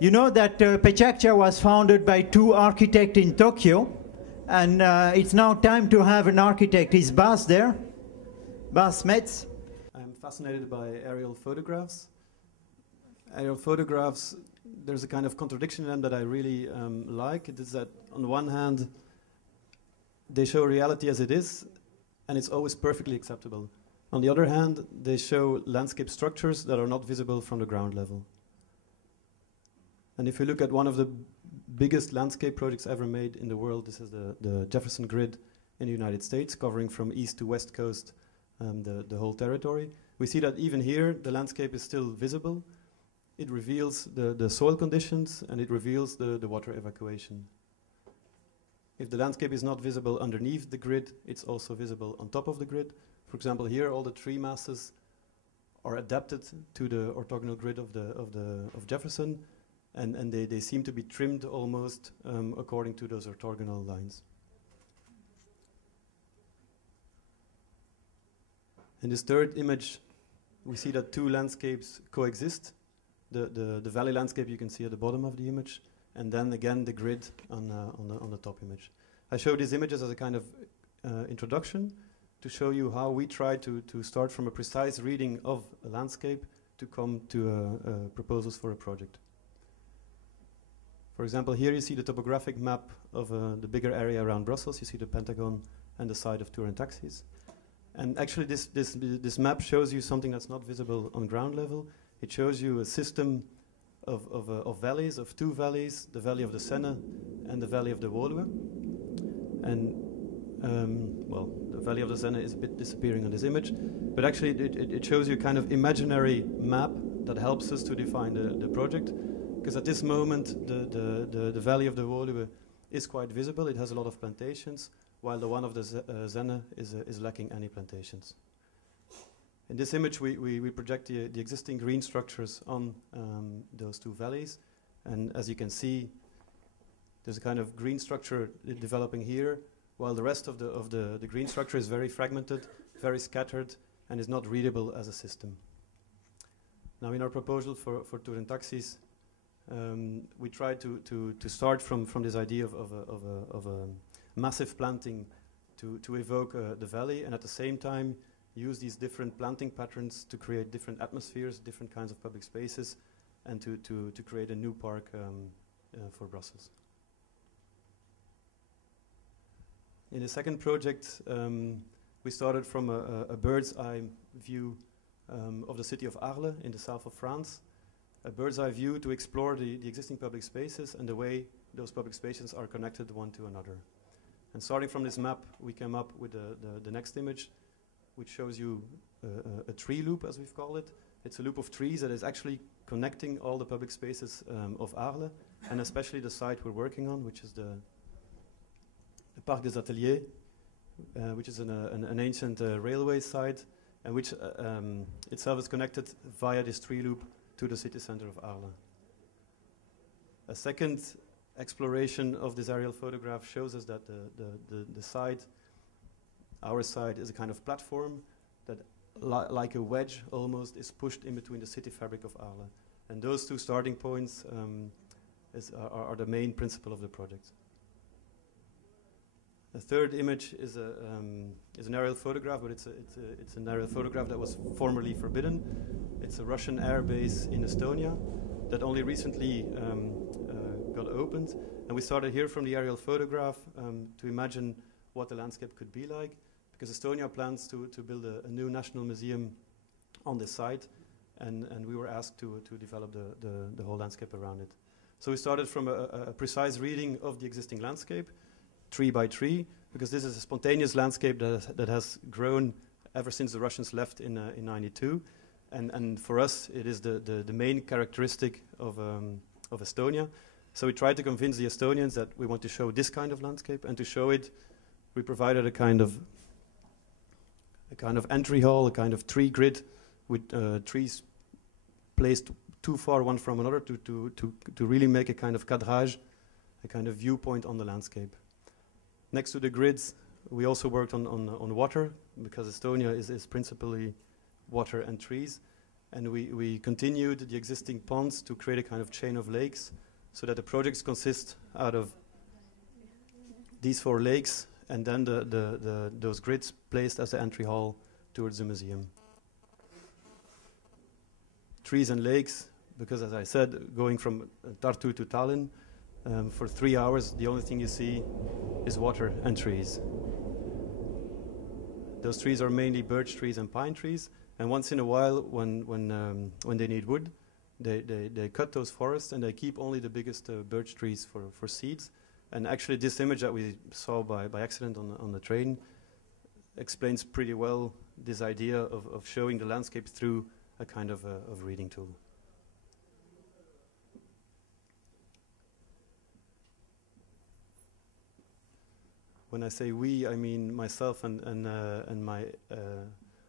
You know that Pechakcha was founded by two architects in Tokyo, and it's now time to have an architect. Is Bas there? Bas Metz? I'm fascinated by aerial photographs. Aerial photographs, there's a kind of contradiction in them that I really like. It is that on the one hand, they show reality as it is, and it's always perfectly acceptable. On the other hand, they show landscape structures that are not visible from the ground level. And if you look at one of the biggest landscape projects ever made in the world, this is the Jefferson Grid in the United States, covering from east to west coast the whole territory. We see that even here, the landscape is still visible. It reveals the soil conditions, and it reveals the water evacuation. If the landscape is not visible underneath the grid, it's also visible on top of the grid. For example, here all the tree masses are adapted to the orthogonal grid of Jefferson, and they seem to be trimmed almost according to those orthogonal lines. In this third image, we see that two landscapes coexist. The valley landscape you can see at the bottom of the image, and then again the grid on the top image. I show these images as a kind of introduction to show you how we try to start from a precise reading of a landscape to come to proposals for a project. For example, here you see the topographic map of the bigger area around Brussels. You see the Pentagon and the site of Turin taxis. And actually this map shows you something that's not visible on ground level. It shows you a system of valleys, of two valleys, the valley of the Seine and the valley of the Woluwe. And well, the valley of the Seine is a bit disappearing on this image, but actually it shows you a kind of imaginary map that helps us to define the project. Because at this moment, the valley of the Woluwe is quite visible. It has a lot of plantations, while the one of the Seine is lacking any plantations. In this image, we project the existing green structures on those two valleys. And as you can see, there's a kind of green structure developing here, while the rest of the green structure is very fragmented, very scattered, and is not readable as a system. Now, in our proposal for Turin taxis, we try to start from this idea of a massive planting to evoke the valley, and at the same time use these different planting patterns to create different atmospheres, different kinds of public spaces, and to create a new park for Brussels. In the second project, we started from a bird's eye view of the city of Arles in the south of France. A bird's eye view to explore the existing public spaces and the way those public spaces are connected one to another. And starting from this map, we came up with the next image, which shows you a tree loop, as we've called it. It's a loop of trees that is actually connecting all the public spaces of Arles, and especially the site we're working on, which is the Parc des Ateliers, which is an ancient railway site, and which itself is connected via this tree loop to the city center of Arles. A second exploration of this aerial photograph shows us that the site, our site, is a kind of platform that, like a wedge almost, is pushed in between the city fabric of Arles. And those two starting points are the main principle of the project. The third image is an aerial photograph, but it's an aerial photograph that was formerly forbidden. It's a Russian air base in Estonia that only recently got opened. And we started here from the aerial photograph to imagine what the landscape could be like, because Estonia plans to build a new national museum on this site, and we were asked to develop the whole landscape around it. So we started from a precise reading of the existing landscape, tree by tree, because this is a spontaneous landscape that has grown ever since the Russians left in '92, and for us it is the main characteristic of Estonia. So we tried to convince the Estonians that we want to show this kind of landscape, and to show it, we provided a kind of entry hall, a kind of tree grid with trees placed too far one from another to really make a kind of cadrage, a kind of viewpoint on the landscape. Next to the grids, we also worked on water, because Estonia is principally water and trees. And we continued the existing ponds to create a kind of chain of lakes, so that the projects consist out of these 4 lakes, and then those grids placed as the entry hall towards the museum. Trees and lakes, because as I said, going from Tartu to Tallinn, for 3 hours, the only thing you see is water and trees. Those trees are mainly birch trees and pine trees, and once in a while, when they need wood, they cut those forests and they keep only the biggest birch trees for seeds. And actually, this image that we saw by accident on the train explains pretty well this idea of showing the landscape through a kind of reading tool. When I say we, I mean myself and my,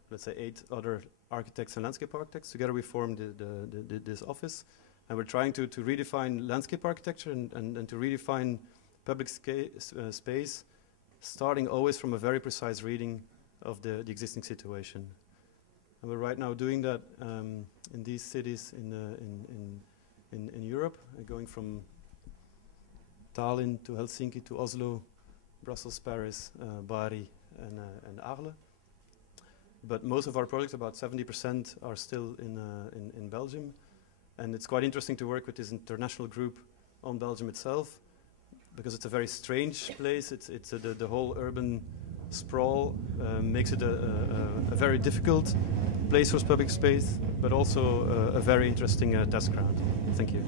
let's say, 8 other architects and landscape architects. Together we formed this office, and we're trying to redefine landscape architecture and to redefine public space, starting always from a very precise reading of the existing situation. And we're right now doing that in these cities in Europe, going from Tallinn to Helsinki to Oslo, Brussels, Paris, Bari, and Arles. But most of our projects, about 70%, are still in Belgium. And it's quite interesting to work with this international group on Belgium itself, because it's a very strange place. It's the whole urban sprawl makes it a very difficult place for public space, but also a very interesting test ground. Thank you.